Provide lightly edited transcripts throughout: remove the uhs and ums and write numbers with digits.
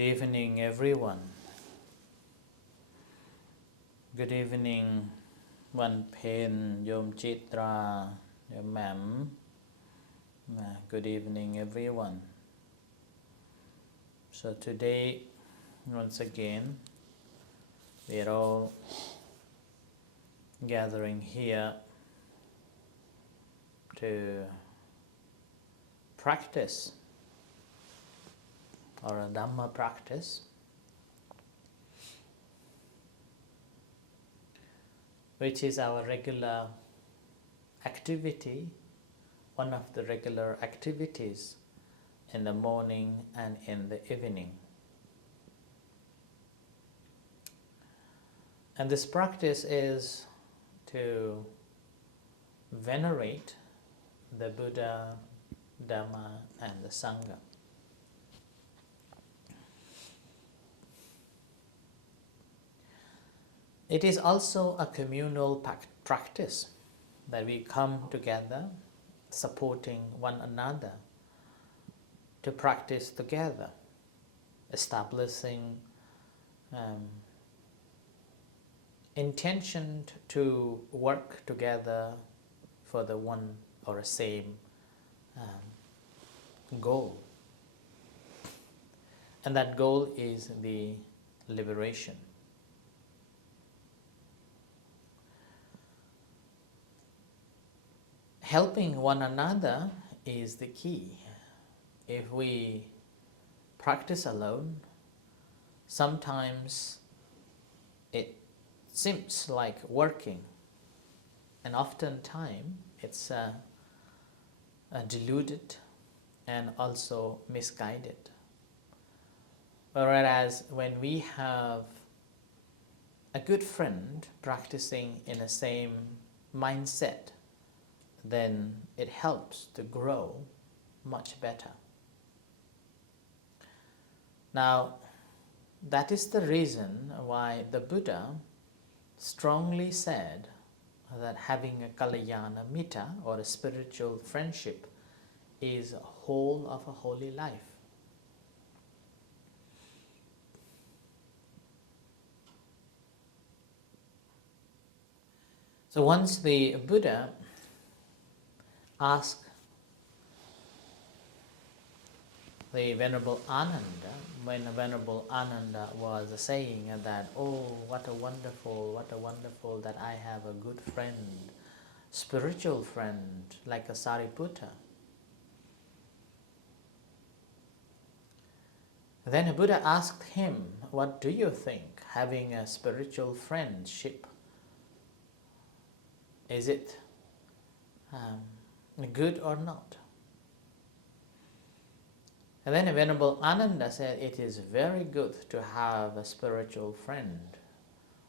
Good evening, everyone. Good evening, วันเพ็ญโยมจิตราโยมแหม่ม Good evening, everyone. So today, once again, we are all gathering here to practice or a Dhamma practice, which is our regular activity, one of the regular activities in the morning and in the evening. And this practice is to venerate the Buddha, Dhamma, and the Sangha. It is also a communal practice that we come together supporting one another to practice together, establishing intention to work together for the one or the same goal. And that goal is the liberation. Helping one another is the key. If we practice alone, sometimes it seems like working, and oftentimes it's deluded and also misguided. Whereas when we have a good friend practicing in the same mindset, then it helps to grow much better. Now, that is the reason why the Buddha strongly said that having a Kalyana Mitta or a spiritual friendship is a whole of a holy life. So once the Buddha asked the Venerable Ananda, when Venerable Ananda was saying that, oh, what a wonderful that I have a good friend, spiritual friend like a Sariputta. Then the Buddha asked him, what do you think, having a spiritual friendship, is it good or not? And then Venerable Ananda said, it is very good to have a spiritual friend,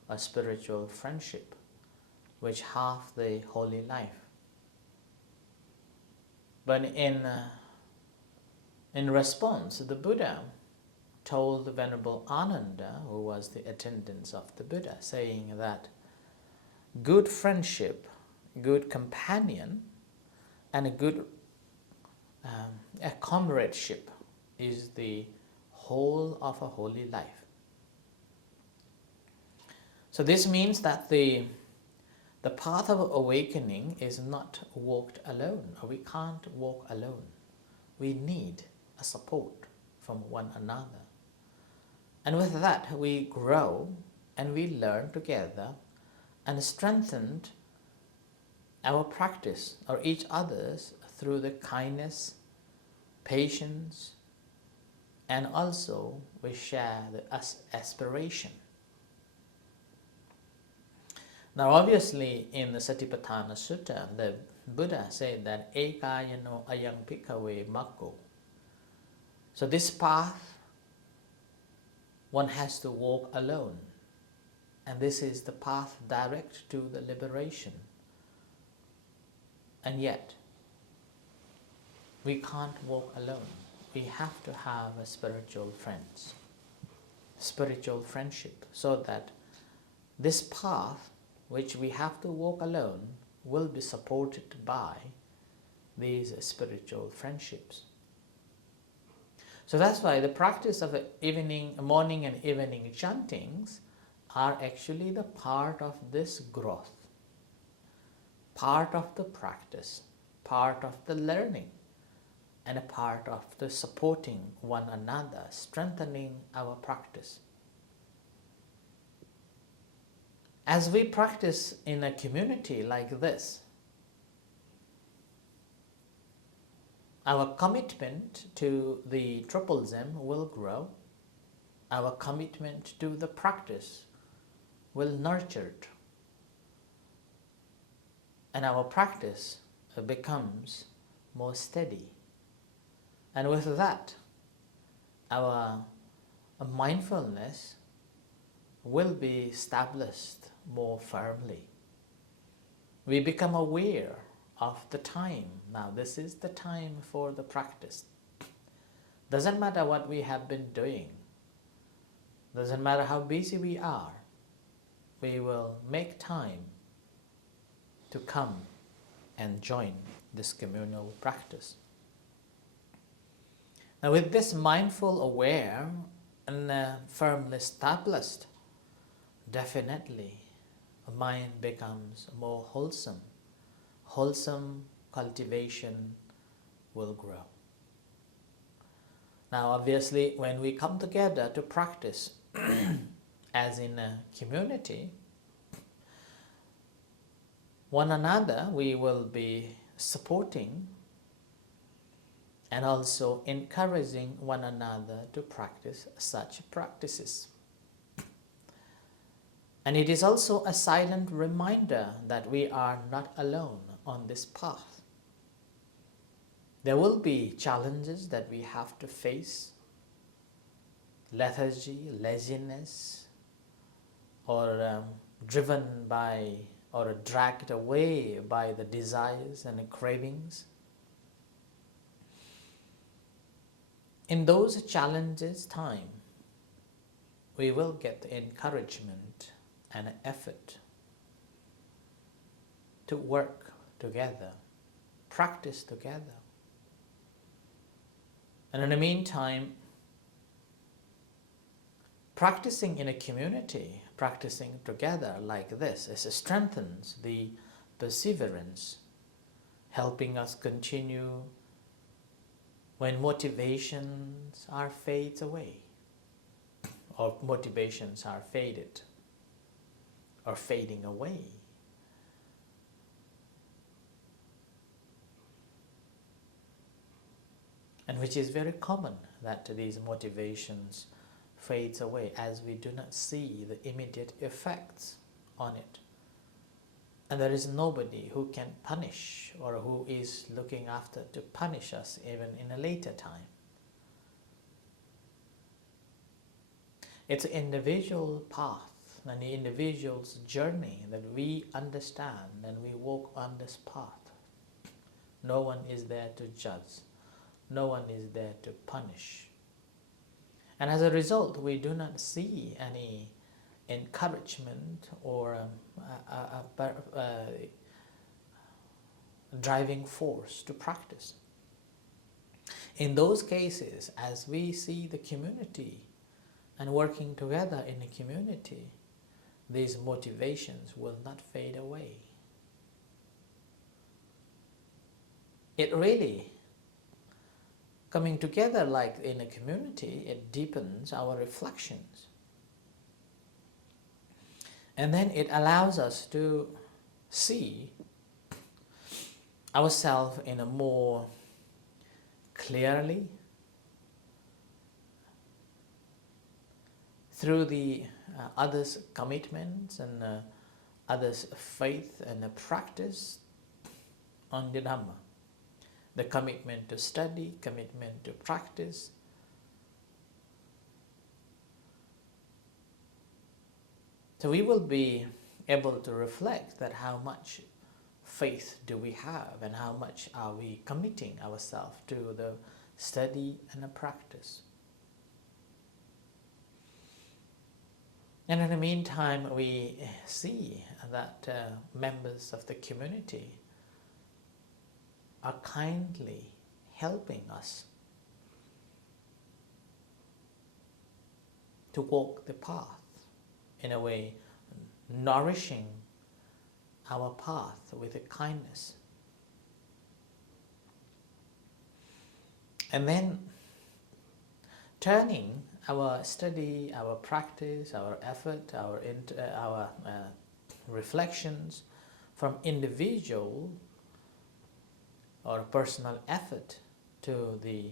a spiritual friendship, which have the holy life. But in response, the Buddha told the Venerable Ananda, who was the attendant of the Buddha, saying that good friendship, good companion, and a good comradeship is the whole of a holy life. So this means that the path of awakening is not walked alone, or we can't walk alone. We need a support from one another. And with that we grow and we learn together and strengthen our practice or each other's through the kindness, patience, and also we share the aspiration. Now obviously in the Satipatthana Sutta, the Buddha said that ekayano ayang bhikkhave maggo. So this path one has to walk alone, and this is the path direct to the liberation. And yet, we can't walk alone. We have to have a spiritual friends, spiritual friendship, so that this path which we have to walk alone will be supported by these spiritual friendships. So that's why the practice of morning and evening chantings are actually the part of this growth, part of the practice, part of the learning, and a part of the supporting one another, strengthening our practice. As we practice in a community like this, our commitment to the Triple Gem will grow. Our commitment to the practice will nurture it. And our practice becomes more steady. And with that, our mindfulness will be established more firmly. We become aware of the time. Now, this is the time for the practice. Doesn't matter what we have been doing. Doesn't matter how busy we are. We will make time to come and join this communal practice. Now, with this mindful, aware, and firmly established, definitely a mind becomes more wholesome. Wholesome cultivation will grow. Now, obviously, when we come together to practice as in a community, one another we will be supporting and also encouraging one another to practice such practices. And it is also a silent reminder that we are not alone on this path. There will be challenges that we have to face, lethargy, laziness, or driven by or dragged away by the desires and the cravings. In those challenges time, we will get the encouragement and effort to work together, practice together. And in the meantime, practicing in a community, practicing together like this, it strengthens the perseverance, helping us continue when motivations are fades away, or motivations are faded, or fading away. And which is very common that these motivations fades away as we do not see the immediate effects on it. And there is nobody who can punish or who is looking after to punish us even in a later time. It's an individual path and the individual's journey that we understand and we walk on this path. No one is there to judge. No one is there to punish. And as a result, we do not see any encouragement or driving force to practice. In those cases, as we see the community and working together in a community, these motivations will not fade away. It really, coming together like in a community, it deepens our reflections. And then it allows us to see ourselves in a more clearly through the others' commitments and others' faith and practice on the Dhamma. The commitment to study, commitment to practice. So we will be able to reflect that how much faith do we have and how much are we committing ourselves to the study and the practice. And in the meantime, we see that members of the community are kindly helping us to walk the path, in a way nourishing our path with a kindness. And then turning our study, our practice, our effort, our reflections from individual or personal effort to the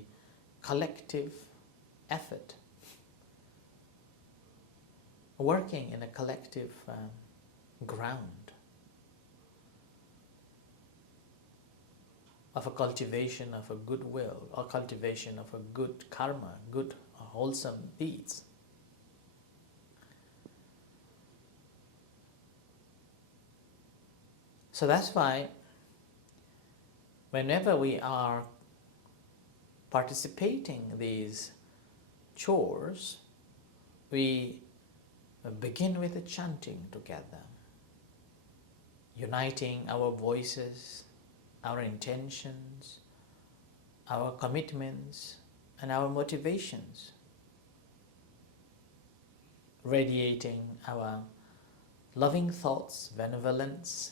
collective effort, working in a collective ground of a cultivation of a goodwill, or cultivation of a good karma, good wholesome deeds. So that's why whenever we are participating in these chores, we begin with a chanting together, uniting our voices, our intentions, our commitments, and our motivations, radiating our loving thoughts, benevolence,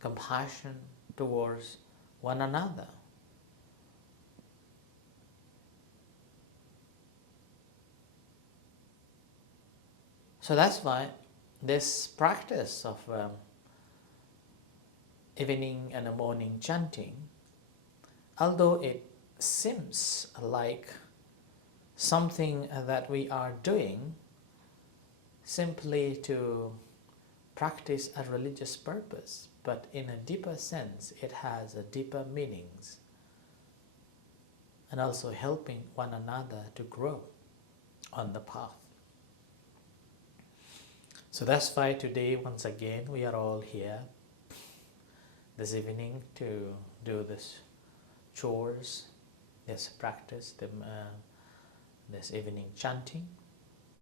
compassion towards one another. So that's why this practice of evening and morning chanting, although it seems like something that we are doing simply to practice a religious purpose, but in a deeper sense it has a deeper meanings, and also helping one another to grow on the path. So that's why today, once again, we are all here this evening to do this chores, this practice, this evening chanting.